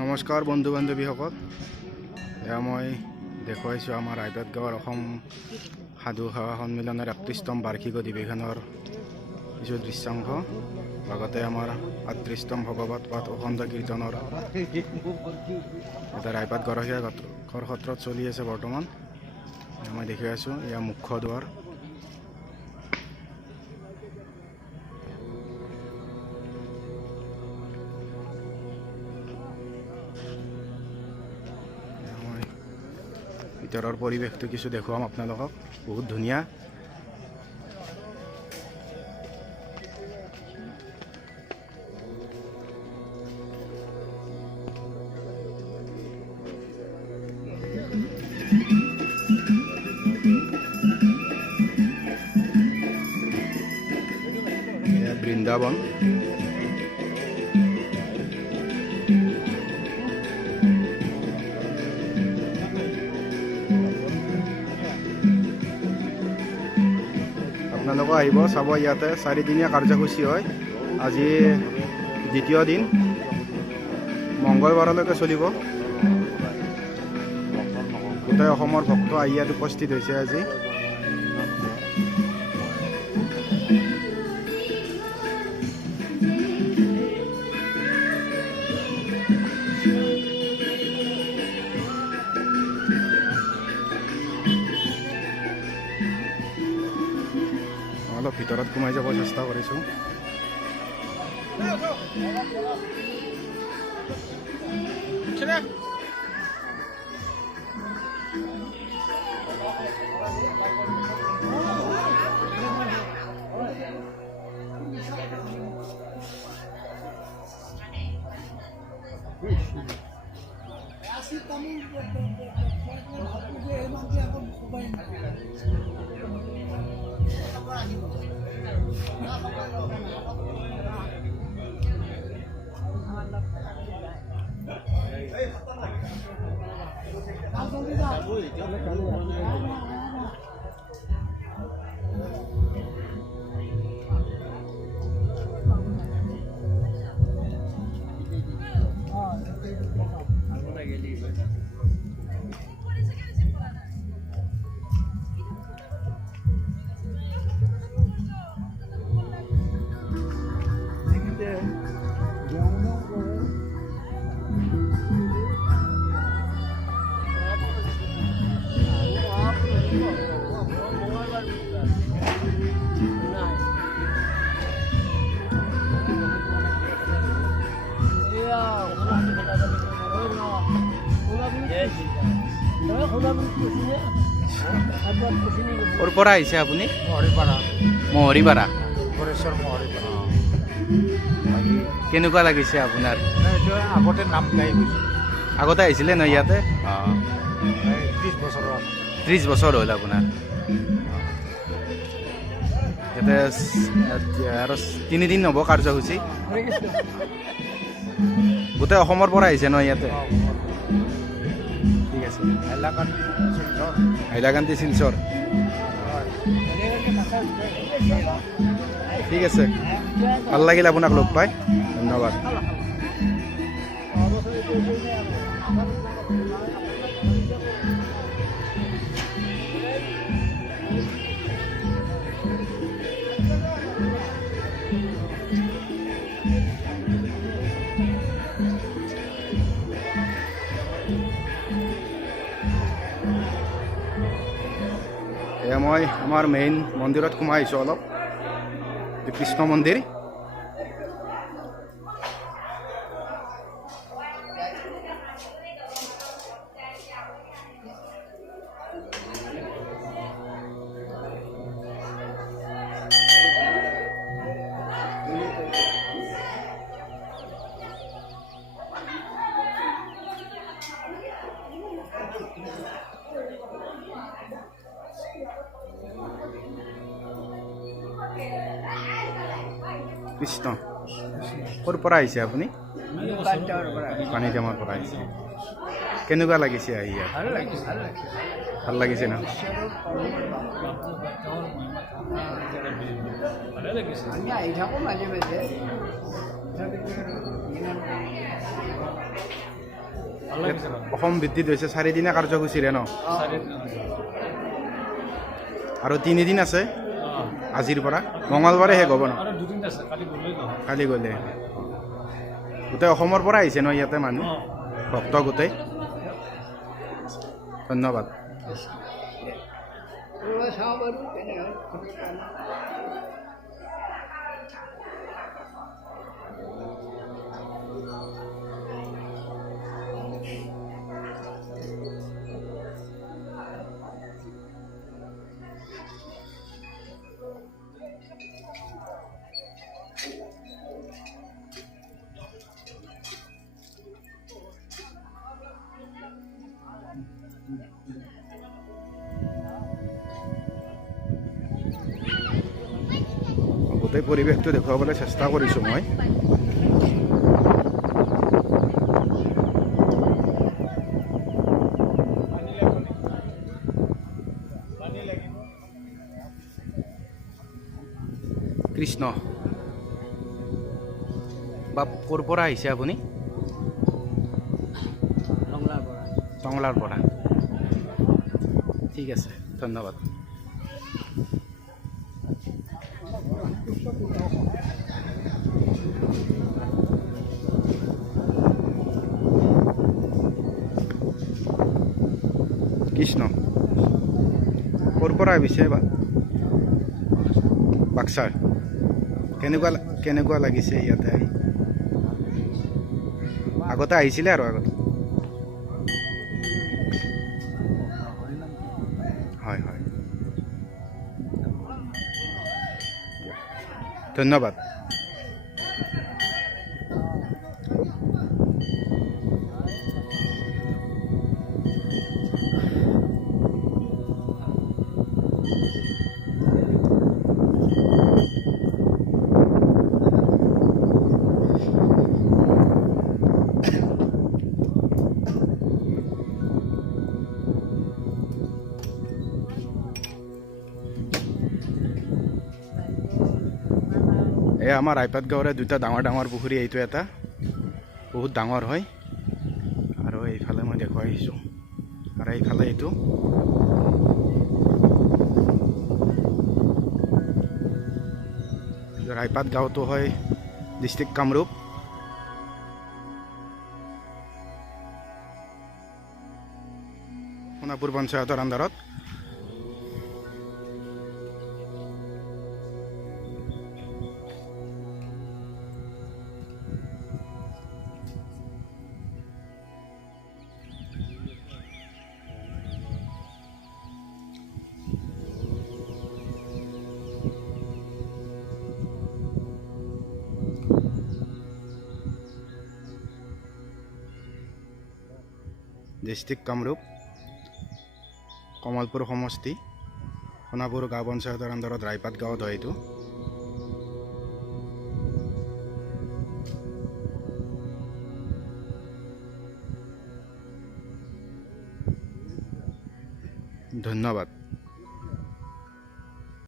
নমস্কাৰ বন্ধু বান্ধৱীসকল, এয়া মই দেখুৱাইছোঁ আমাৰ আইবাত গাঁৱৰ অসম সাধু সেৱা সন্মিলনৰ ৩১তম বাৰ্ষিক অধিৱেশনৰ কিছু দৃশ্যাংশ। লগতে আমাৰ ৩৮তম ভগৱত পাঠ অখণ্ড কীৰ্তনৰ এটা আইবাত গৰখীয়া ঘৰ সত্ৰত চলি আছে বৰ্তমান। মই দেখি আছোঁ এয়া মুখ্য দুৱাৰ। ভিতৰৰ পৰিৱেশটো কিছু দেখুৱাম আপোনালোকক, বহুত ধুনীয়া। বৃন্দাবন। আপোনালোকে আহিব চাব, ইয়াতে 4 দিনীয়া কাৰ্যসূচী হয়। আজি দ্বিতীয় দিন, মংগলবাৰলৈকে চলিব। গোটেই অসমৰ ভক্ত আহি ইয়াত উপস্থিত হৈছে আজি। অলপ ভিতৰত সোমাই যাব চেষ্টা কৰিছোঁ। ক'ৰ পৰা আহিছে আপুনি? মহৰিপাৰা। কেনেকুৱা লাগিছে আপোনাৰ? আগতে নাম গাই গৈছে। আগতে আহিছিলে ন ইয়াতে? 30 বছৰ হ'ল আপোনাৰ ইয়াতে। আৰু 3 দিন হ'ব কাৰ্যসূচী। গোটেই অসমৰ পৰা আহিছে ন ইয়াতে? ঠিক আছে। হাইলাকান্দি শিলচৰ। ঠিক আছে, ভাল লাগিল আপোনাক লগ পাই, ধন্যবাদ। এয়া মই আমাৰ মেইন মন্দিৰত সোমাই আহিছোঁ অলপ, কৃষ্ণ মন্দিৰ। কৃষ্ণ। ক'ৰ পৰা আহিছে আপুনি? পানীটেমাৰ পৰা আহিছে। কেনেকুৱা লাগিছে আহি ইয়াত? ভাল লাগিছে ন? আহি থাকোঁ মাজে মাজে। ভাল লাগিছে বাৰু। অসম ভিত্তিত হৈছে 4 দিনীয়া কাৰ্যসূচীৰে ন, চাৰিদিন। আৰু 3 দিন আছে অঁ। আজিৰ পৰা, মঙলবাৰে শেষ হ'ব ন? আৰু দুদিন আছে, কালি গ'লেই নহয়। কালি গ'লে গোটেই অসমৰ পৰা আহিছে ন ইয়াতে মানুহ, অঁ। ভক্ত গোটেই। ধন্যবাদ। গোটেই পৰিৱেশটো দেখুৱাবলৈ চেষ্টা কৰিছোঁ মই। কৃষ্ণ বাপ, ক'ৰ পৰা আহিছে আপুনি? টংলাৰ পৰা। ঠিক আছে, ধন্যবাদ। কৃষ্ণ ক'ৰ পৰা আহিছে বা? বাক্সাৰ। কেনেকুৱা লাগিছে ইয়াতে আহি? আগতে আহিছিলে আৰু আগতে? হয় হয়, ধন্যবাদ। এই আমাৰ আইপাত গাঁৱৰে দুটা ডাঙৰ পুখুৰী, এইটো এটা বহুত ডাঙৰ হয়, আৰু এইফালে মই দেখুৱাই আহিছোঁ, আৰু এইফালে এইটো। ৰাইপাত গাঁওটো হয় ডিষ্ট্ৰিক্ট কামৰূপ। সোণাপুৰ পঞ্চায়তৰ আণ্ডাৰত। ডিষ্ট্ৰিক্ট কামৰূপ, কমলপুৰ সমষ্টি, সোণাপুৰ গাঁও পঞ্চায়তৰ আণ্ডাৰত ৰাইপাত গাঁৱত হয় এইটো। ধন্যবাদ।